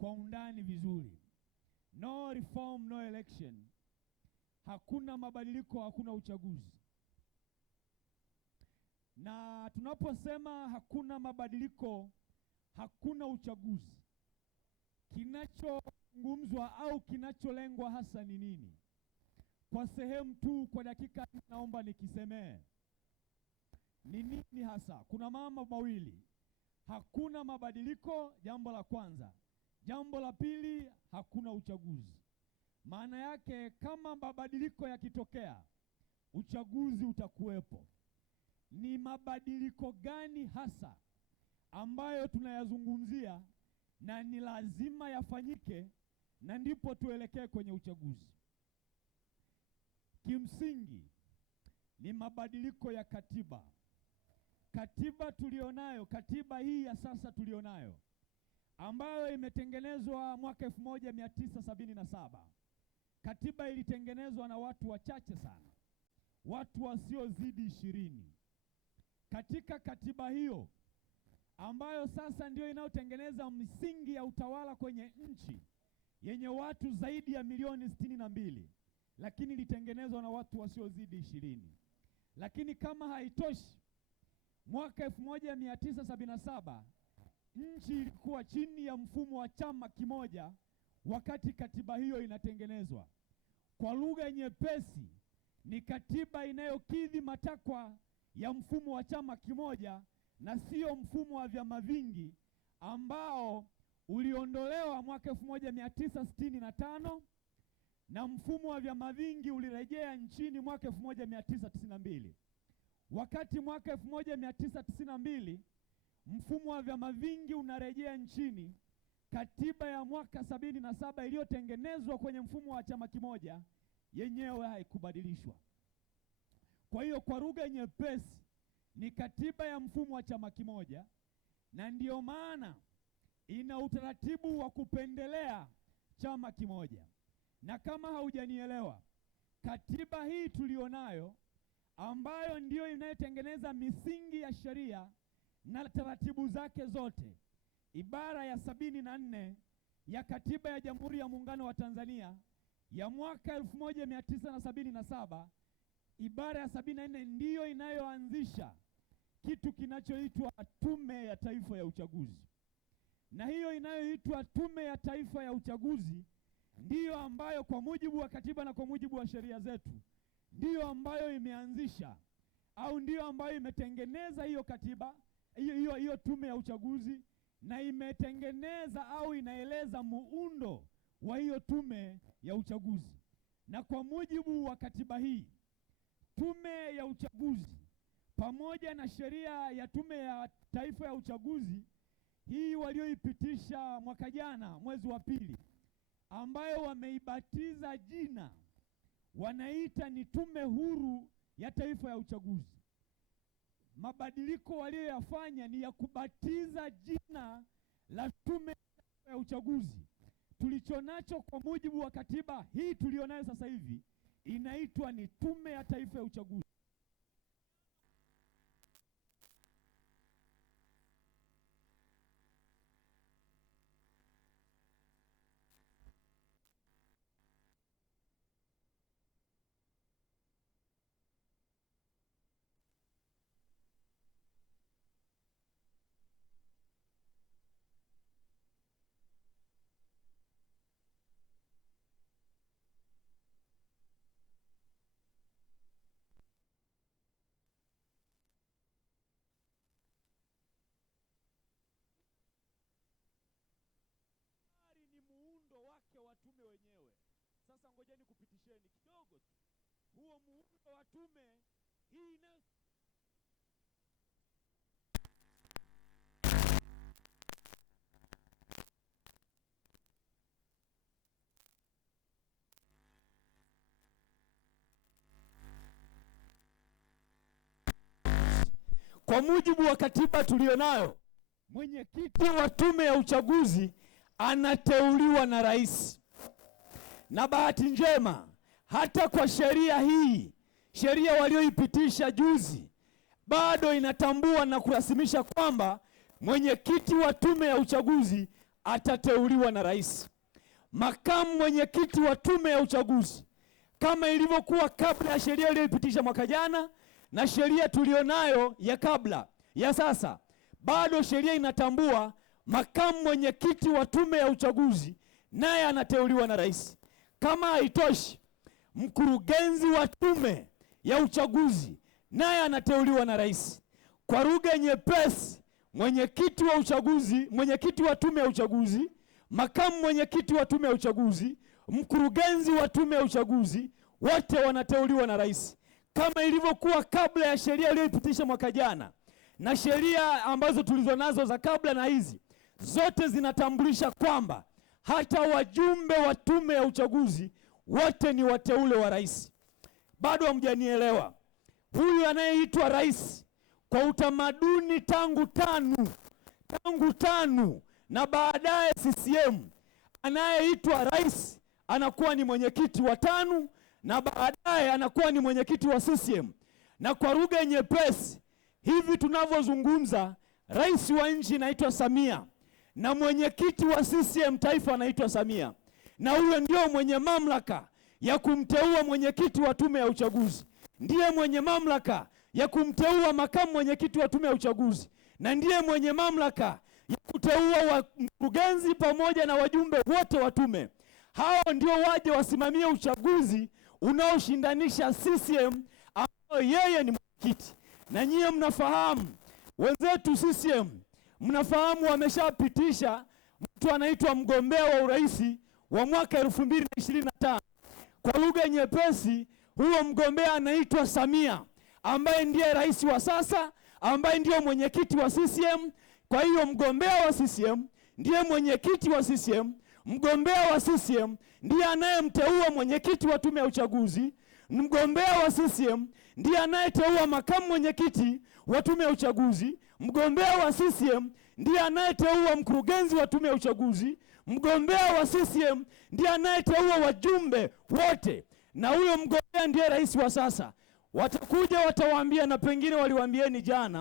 kwa undani vizuri. No reform, no election. Hakuna mabadiliko, hakuna uchaguzi. Na tunaposema hakuna mabadiliko, hakuna uchaguzi, kinachozungumzwa au kinacholengwa hasa ni nini? Kwa sehemu tu, kwa dakika naomba nikisemee ni nini hasa. Kuna mambo mawili: hakuna mabadiliko, jambo la kwanza. Jambo la pili, hakuna uchaguzi. Maana yake kama mabadiliko yakitokea, uchaguzi utakuwepo. Ni mabadiliko gani hasa ambayo tunayazungumzia na ni lazima yafanyike, na ndipo tuelekee kwenye uchaguzi? Kimsingi ni mabadiliko ya katiba. Katiba tulionayo, katiba hii ya sasa tulionayo, ambayo imetengenezwa mwaka 1977. Katiba ilitengenezwa na watu wachache sana, watu wasiozidi 20. Katika katiba hiyo ambayo sasa ndio inayotengeneza msingi ya utawala kwenye nchi yenye watu zaidi ya milioni 62, lakini ilitengenezwa na watu wasiozidi 20. Lakini kama haitoshi, mwaka 1977 nchi ilikuwa chini ya mfumo wa chama kimoja wakati katiba hiyo inatengenezwa. Kwa lugha nyepesi, ni katiba inayokidhi matakwa ya mfumo wa chama kimoja na sio mfumo wa vyama vingi ambao uliondolewa mwaka 1965 na mfumo wa vyama vingi ulirejea nchini mwaka 1992. Wakati mwaka 1992 mfumo wa vyama vingi unarejea nchini, katiba ya mwaka 77 iliyotengenezwa kwenye mfumo wa chama kimoja yenyewe haikubadilishwa. Kwa hiyo kwa lugha nyepesi, ni katiba ya mfumo wa chama kimoja, na ndiyo maana ina utaratibu wa kupendelea chama kimoja. Na kama haujanielewa, katiba hii tulionayo ambayo ndiyo inayotengeneza misingi ya sheria na taratibu zake zote, ibara ya 74 ya katiba ya Jamhuri ya Muungano wa Tanzania ya mwaka 1977, ibara ya 74 ndiyo inayoanzisha kitu kinachoitwa Tume ya Taifa ya Uchaguzi. Na hiyo inayoitwa Tume ya Taifa ya Uchaguzi ndiyo ambayo kwa mujibu wa katiba na kwa mujibu wa sheria zetu ndiyo ambayo imeanzisha au ndiyo ambayo imetengeneza hiyo katiba, hiyo tume ya uchaguzi, na imetengeneza au inaeleza muundo wa hiyo tume ya uchaguzi. Na kwa mujibu wa katiba hii, tume ya uchaguzi pamoja na sheria ya Tume ya Taifa ya Uchaguzi hii walioipitisha mwaka jana mwezi wa pili, ambayo wameibatiza jina, wanaita ni Tume Huru ya Taifa ya Uchaguzi. Mabadiliko walioyafanya ni ya kubatiza jina la Tume ya Uchaguzi. Tulichonacho kwa mujibu wa katiba hii tulionayo sasa hivi inaitwa ni Tume ya Taifa ya Uchaguzi. Muundo wake wa tume wenyewe. Sasa ngojeni kupitisheni kidogo tu huo muundo wa tume hii kwa mujibu wa katiba tulionayo, mwenyekiti wa tume ya uchaguzi anateuliwa na rais. Na bahati njema hata kwa sheria hii, sheria walioipitisha juzi, bado inatambua na kurasimisha kwamba mwenyekiti wa tume ya uchaguzi atateuliwa na rais. Makamu mwenyekiti wa tume ya uchaguzi, kama ilivyokuwa kabla ya sheria iliyopitisha mwaka jana na sheria tulionayo ya kabla ya sasa, bado sheria inatambua makamu mwenyekiti wa tume ya uchaguzi naye anateuliwa na rais. Kama haitoshi, mkurugenzi wa tume ya uchaguzi naye anateuliwa na rais. Kwa lugha nyepesi, mwenyekiti wa uchaguzi, mwenyekiti wa tume ya uchaguzi, makamu mwenyekiti wa tume ya uchaguzi, mkurugenzi wa tume ya uchaguzi, wote wanateuliwa na rais. Kama ilivyokuwa kabla ya sheria iliyopitisha mwaka jana na sheria ambazo tulizonazo za kabla na hizi, zote zinatambulisha kwamba hata wajumbe wa tume ya uchaguzi wote ni wateule wa rais. Bado hamjanielewa. Huyu anayeitwa rais kwa utamaduni tangu TANU na baadaye CCM, anayeitwa rais anakuwa ni mwenyekiti wa TANU na baadaye anakuwa ni mwenyekiti wa CCM. Na kwa lugha nyepesi, hivi tunavyozungumza, rais wa nchi anaitwa Samia na mwenyekiti wa CCM taifa anaitwa Samia, na huyo ndio mwenye mamlaka ya kumteua mwenyekiti wa tume ya uchaguzi, ndiye mwenye mamlaka ya kumteua makamu mwenyekiti wa tume ya uchaguzi, na ndiye mwenye mamlaka ya kuteua mkurugenzi pamoja na wajumbe wote wa tume. Hao ndio waje wasimamie uchaguzi unaoshindanisha CCM ambao yeye ni mwenyekiti. Na nyie mnafahamu, wenzetu CCM mnafahamu, wameshapitisha mtu anaitwa mgombea wa urais wa mwaka 2025. Kwa lugha nyepesi, huyo mgombea anaitwa Samia, ambaye ndiye rais wa sasa, ambaye ndiye mwenyekiti wa CCM. Kwa hiyo mgombea wa CCM ndiye mwenyekiti wa CCM, mgombea wa CCM ndiye anayemteua mwenyekiti wa tume ya uchaguzi, mgombea wa CCM ndiye anayeteua makamu mwenyekiti wa tume ya uchaguzi, mgombea wa CCM ndiye anayeteua mkurugenzi wa tume ya uchaguzi, mgombea wa CCM ndiye anayeteua wajumbe wote, na huyo mgombea ndiye rais wa sasa. Watakuja watawaambia, na pengine waliwaambieni jana,